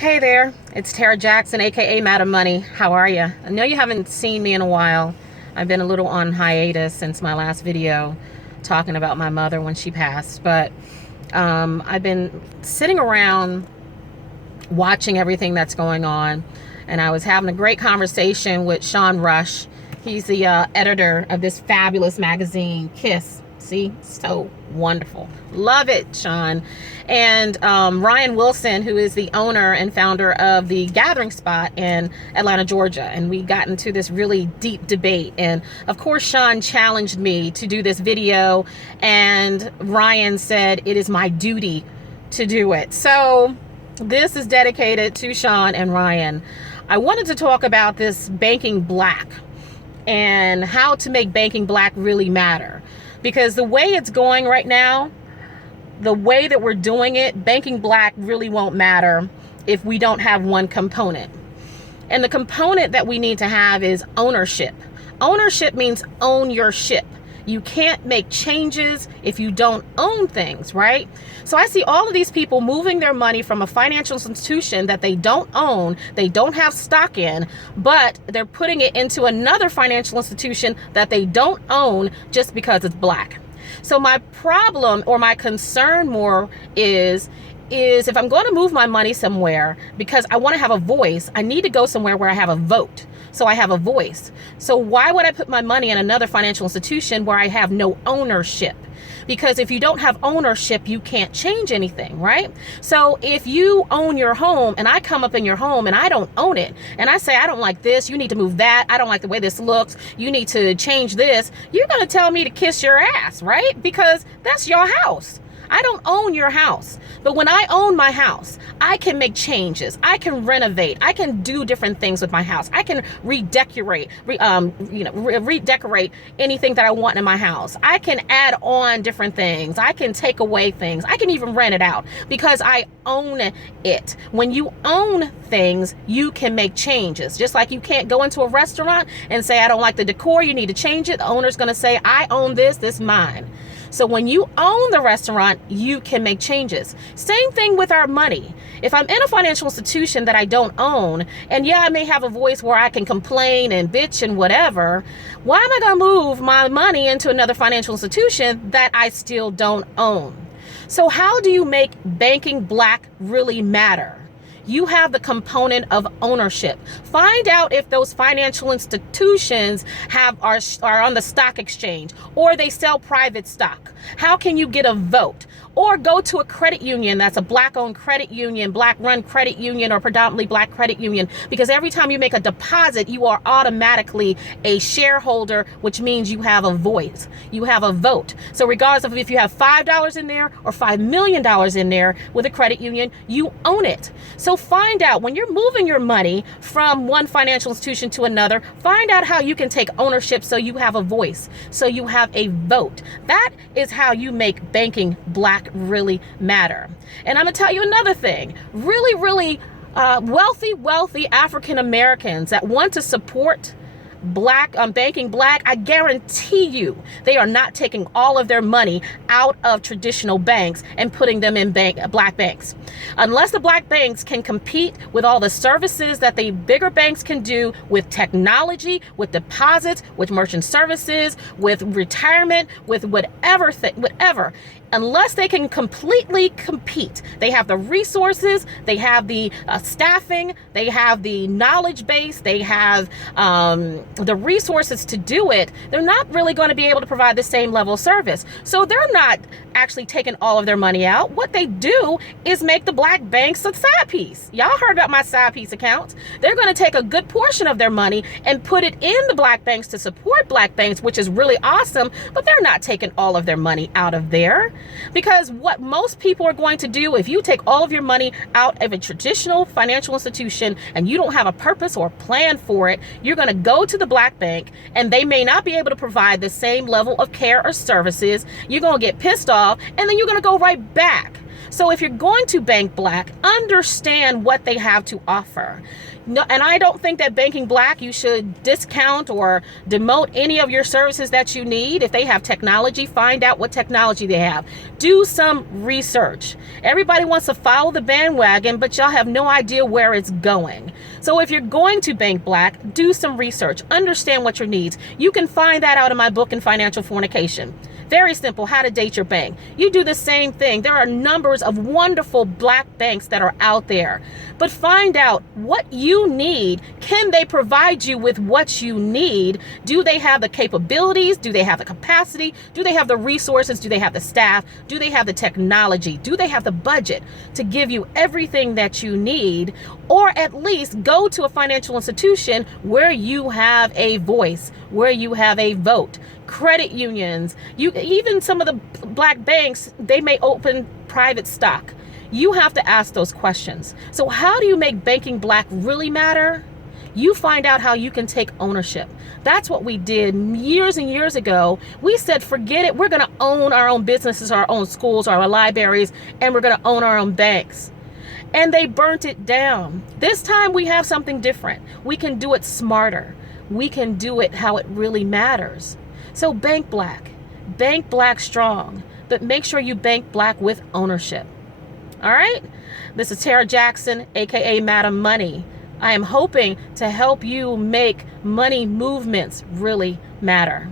Hey there, it's Tara Jackson, aka Madam Money. How are you? I know you haven't seen me in a while. I've been a little on hiatus since my last video talking about my mother when she passed, but I've been sitting around watching everything that's going on, and I was having a great conversation with Sean Rush. He's the editor of this fabulous magazine, Kiss. See, so wonderful. Love it, Sean. And Ryan Wilson, who is the owner and founder of the Gathering Spot in Atlanta, Georgia. And we got into this really deep debate. And of course, Sean challenged me to do this video. And Ryan said, it is my duty to do it. So this is dedicated to Sean and Ryan. I wanted to talk about this banking black and how to make banking black really matter. Because the way it's going right now, the way that we're doing it, banking black really won't matter if we don't have one component. And the component that we need to have is ownership. Ownership means own your ship. You can't make changes if you don't own things, right? So I see all of these people moving their money from a financial institution that they don't own, they don't have stock in, but they're putting it into another financial institution that they don't own just because it's black. So my problem or my concern more is if I'm going to move my money somewhere because I want to have a voice, I need to go somewhere where I have a vote. So I have a voice. So why would I put my money in another financial institution where I have no ownership? Because if you don't have ownership, you can't change anything, right? So if you own your home and I come up in your home and I don't own it, and I say, I don't like this, you need to move that, I don't like the way this looks, you need to change this, you're going to tell me to kiss your ass, right? Because that's your house. I don't own your house, but when I own my house, I can make changes. I can renovate. I can do different things with my house. I can redecorate anything that I want in my house. I can add on different things. I can take away things. I can even rent it out because I own it. When you own things, you can make changes. Just like you can't go into a restaurant and say, I don't like the decor, you need to change it. The owner's going to say, I own this, this is mine. So when you own the restaurant, you can make changes. Same thing with our money. If I'm in a financial institution that I don't own, and yeah, I may have a voice where I can complain and bitch and whatever, why am I going to move my money into another financial institution that I still don't own? So how do you make banking black really matter? You have the component of ownership. Find out if those financial institutions are on the stock exchange or they sell private stock. How can you get a vote? Or go to a credit union that's a black-owned credit union, black-run credit union, or predominantly black credit union, because every time you make a deposit, you are automatically a shareholder, which means you have a voice, you have a vote. So regardless of if you have $5 in there or $5 million in there with a credit union, you own it. So find out when you're moving your money from one financial institution to another, find out how you can take ownership so you have a voice, so you have a vote. That is how you make banking black really matter. And I'm gonna tell you another thing. Really wealthy African Americans that want to support banking black, I guarantee you they are not taking all of their money out of traditional banks and putting them in black banks. Unless the black banks can compete with all the services that the bigger banks can do with technology, with deposits, with merchant services, with retirement, with whatever, unless they can completely compete, they have the resources, they have the staffing, they have the knowledge base, they have the resources to do it, they're not really going to be able to provide the same level of service. So they're not actually taking all of their money out. What they do is make the black banks a side piece. Y'all heard about my side piece accounts. They're going to take a good portion of their money and put it in the black banks to support black banks, which is really awesome, but they're not taking all of their money out of there. Because what most people are going to do, if you take all of your money out of a traditional financial institution and you don't have a purpose or plan for it, you're going to go to the black bank and they may not be able to provide the same level of care or services. You're going to get pissed off and then you're going to go right back. So if you're going to bank black, understand what they have to offer. No, and I don't think that banking black, you should discount or demote any of your services that you need. If they have technology, find out what technology they have. Do some research. Everybody wants to follow the bandwagon, but y'all have no idea where it's going. So if you're going to bank black, do some research. Understand what your needs. You can find that out in my book, In Financial Fornication. Very simple, How to Date Your Bank. You do the same thing. There are numbers of wonderful black banks that are out there. But find out what you need. Can they provide you with what you need? Do they have the capabilities? Do they have the capacity? Do they have the resources? Do they have the staff? Do they have the technology? Do they have the budget to give you everything that you need? Or at least go to a financial institution where you have a voice, where you have a vote. Credit unions, even some of the black banks, they may open private stock. You have to ask those questions. So how do you make banking black really matter? You find out how you can take ownership. That's what we did years and years ago. We said, forget it. We're going to own our own businesses, our own schools, our libraries, and we're going to own our own banks. And they burnt it down. This time we have something different. We can do it smarter. We can do it how it really matters. So bank black strong, but make sure you bank black with ownership. All right. This is Tara Jackson, aka Madam Money. I am hoping to help you make money movements really matter.